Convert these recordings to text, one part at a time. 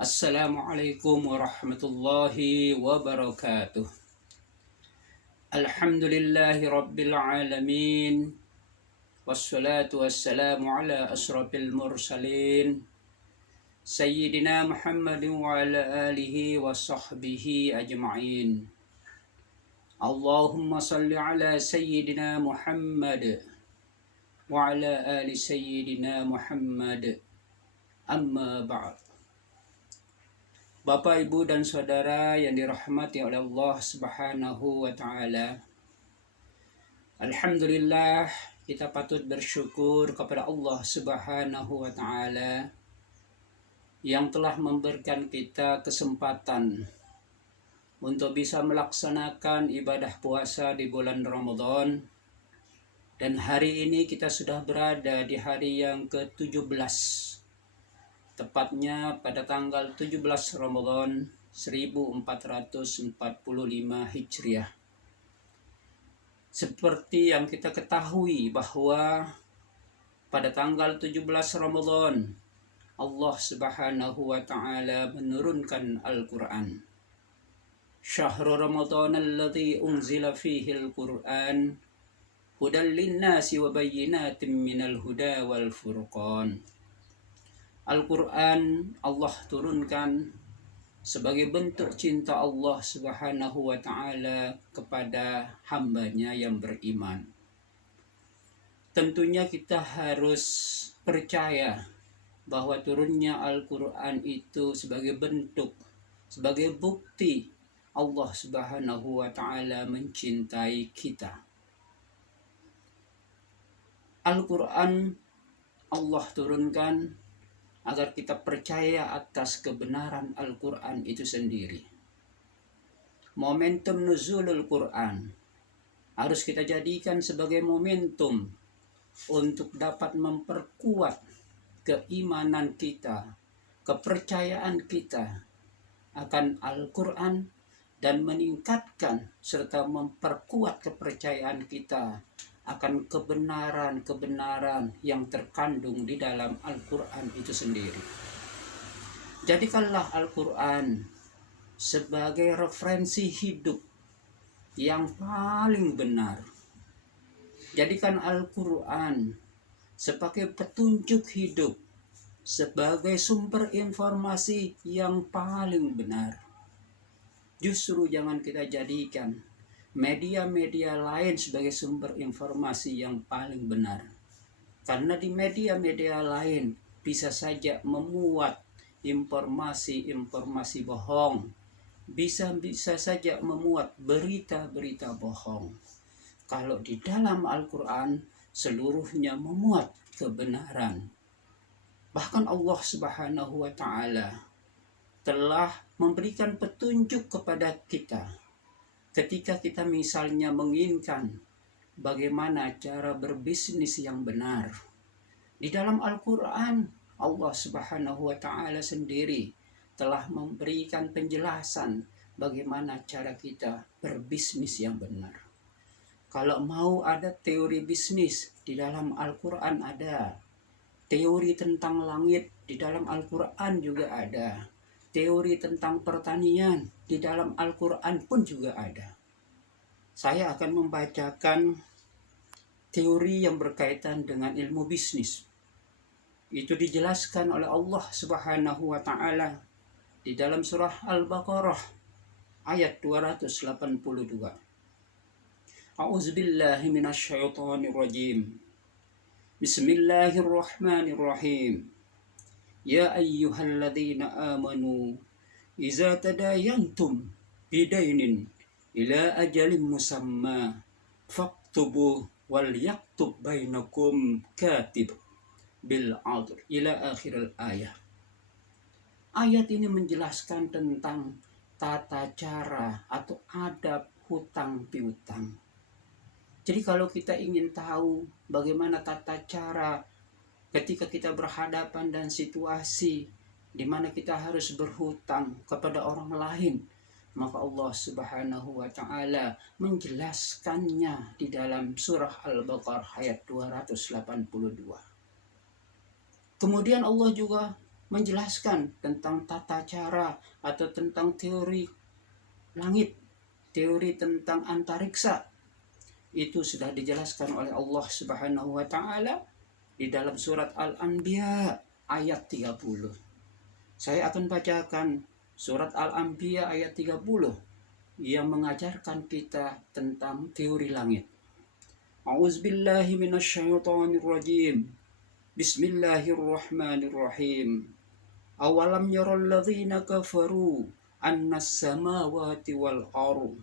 Assalamualaikum warahmatullahi wabarakatuh. Alhamdulillahi rabbil alamin. Wassalatu wassalamu ala asrafil mursalin Sayyidina Muhammadin wa ala alihi wa sahbihi ajma'in. Allahumma salli ala Sayyidina Muhammad wa ala ali Sayyidina Muhammad. Amma ba'd. Bapak, Ibu, dan Saudara yang dirahmati oleh Allah Subhanahu wa Ta'ala, alhamdulillah, kita patut bersyukur kepada Allah Subhanahu wa Ta'ala yang telah memberikan kita kesempatan untuk bisa melaksanakan ibadah puasa di bulan Ramadan. Dan hari ini kita sudah berada di hari yang ke-17, tepatnya pada tanggal 17 Ramadan 1445 Hijriah. Seperti yang kita ketahui bahwa pada tanggal 17 Ramadan Allah Subhanahu wa Ta'ala menurunkan Al-Quran. Syahrul Ramadan alladzi unzila fihi Al-Quran hudan linnasi wa bayyinatin minal huda wal furqan. Al-Quran Allah turunkan sebagai bentuk cinta Allah Subhanahu wa Ta'ala kepada hambanya yang beriman. Tentunya kita harus percaya bahwa turunnya Al-Quran itu sebagai bentuk, sebagai bukti Allah Subhanahu wa Ta'ala mencintai kita. Al-Quran Allah turunkan agar kita percaya atas kebenaran Al-Quran itu sendiri. Momentum nuzulul Quran harus kita jadikan sebagai momentum untuk dapat memperkuat keimanan kita, kepercayaan kita akan Al-Quran, dan meningkatkan serta memperkuat kepercayaan kita akan kebenaran-kebenaran yang terkandung di dalam Al-Quran itu sendiri. Jadikanlah Al-Quran sebagai referensi hidup yang paling benar. Jadikan Al-Quran sebagai petunjuk hidup, sebagai sumber informasi yang paling benar. Justru jangan kita jadikan media-media lain sebagai sumber informasi yang paling benar. Karena di media-media lain bisa saja memuat informasi-informasi bohong, bisa saja memuat berita-berita bohong. Kalau di dalam Al-Quran seluruhnya memuat kebenaran. Bahkan Allah Subhanahu wa Ta'ala telah memberikan petunjuk kepada kita ketika kita misalnya menginginkan bagaimana cara berbisnis yang benar. Di dalam Al-Quran Allah Subhanahu wa Ta'ala sendiri telah memberikan penjelasan bagaimana cara kita berbisnis yang benar. Kalau mau ada teori bisnis, di dalam Al-Quran ada. Teori tentang langit di dalam Al-Quran juga ada. Teori tentang pertanian di dalam Al-Quran pun juga ada. Saya akan membacakan teori yang berkaitan dengan ilmu bisnis. Itu dijelaskan oleh Allah Subhanahu wa Ta'ala di dalam surah Al-Baqarah ayat 282. A'udzubillahi minasyaitonirrajim. Bismillahirrahmanirrahim. Ya ayyuhalladzina amanu iza tadayantum bidainin ila ajalin musamma faktubu wal yaktub bainakum katib bil adl ila akhiril ayat. Ayat ini menjelaskan tentang tata cara atau adab hutang piutang. Jadi kalau kita ingin tahu bagaimana tata cara ketika kita berhadapan dan situasi di mana kita harus berhutang kepada orang lain, maka Allah Subhanahu wa Ta'ala menjelaskannya di dalam surah Al-Baqarah ayat 282. Kemudian Allah juga menjelaskan tentang tata cara atau tentang teori langit, teori tentang antariksa. Itu sudah dijelaskan oleh Allah Subhanahu wa taala di dalam surat Al-Anbiya ayat 30. Saya akan bacakan surat Al-Anbiya ayat 30 yang mengajarkan kita tentang teori langit. A'udzubillahi minasyaitonirrajim. Bismillahirrahmanirrahim. Awalam yaral ladzina kafaru annas samawati wal ardh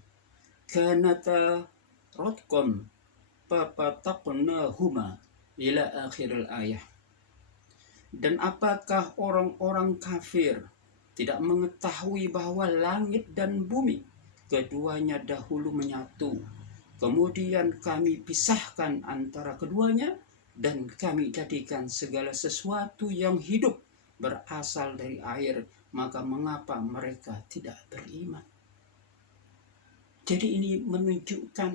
kanata ratqan fafataqnahuma ila akhiril ayah. Dan apakah orang-orang kafir tidak mengetahui bahwa langit dan bumi keduanya dahulu menyatu, kemudian kami pisahkan antara keduanya, dan kami jadikan segala sesuatu yang hidup berasal dari air, maka mengapa mereka tidak beriman? Jadi ini menunjukkan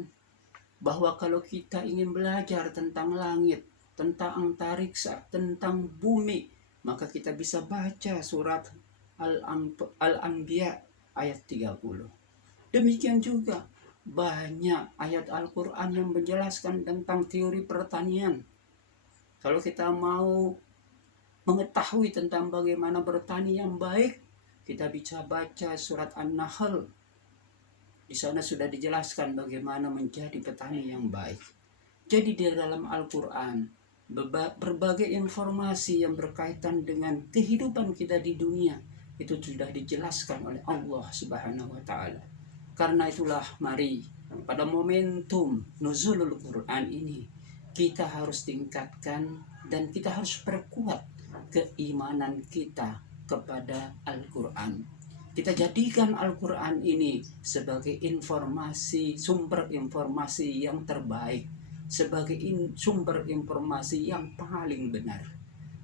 bahwa kalau kita ingin belajar tentang langit, tentang antariksa, tentang bumi, maka kita bisa baca surat Al-Anbiya ayat 30. Demikian juga banyak ayat Al-Quran yang menjelaskan tentang teori pertanian. Kalau kita mau mengetahui tentang bagaimana bertani yang baik, kita bisa baca surat An-Nahl. Di sana sudah dijelaskan bagaimana menjadi petani yang baik. Jadi di dalam Al-Quran berbagai informasi yang berkaitan dengan kehidupan kita di dunia itu sudah dijelaskan oleh Allah Subhanahu wa taala. Karena itulah mari pada momentum nuzulul Quran ini kita harus tingkatkan dan kita harus perkuat keimanan kita kepada Al-Quran. Kita jadikan Al-Quran ini sebagai informasi, sumber informasi yang terbaik, sebagai sumber informasi yang paling benar.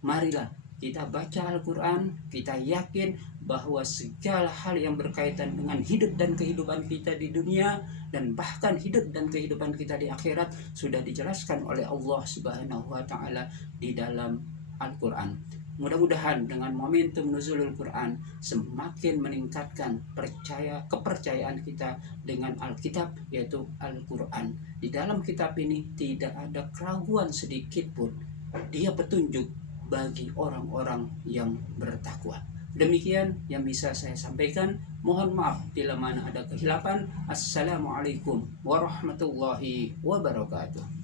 Marilah kita baca Al-Quran, kita yakin bahwa segala hal yang berkaitan dengan hidup dan kehidupan kita di dunia, dan bahkan hidup dan kehidupan kita di akhirat sudah dijelaskan oleh Allah Subhanahu wa taala di dalam Al-Quran. Mudah-mudahan dengan momentum nuzulul Quran semakin meningkatkan kepercayaan kita dengan Alkitab, yaitu Al-Quran. Di dalam kitab ini tidak ada keraguan sedikit pun. Dia petunjuk bagi orang-orang yang bertakwa. Demikian yang bisa saya sampaikan. Mohon maaf bila mana ada kehilapan. Assalamualaikum warahmatullahi wabarakatuh.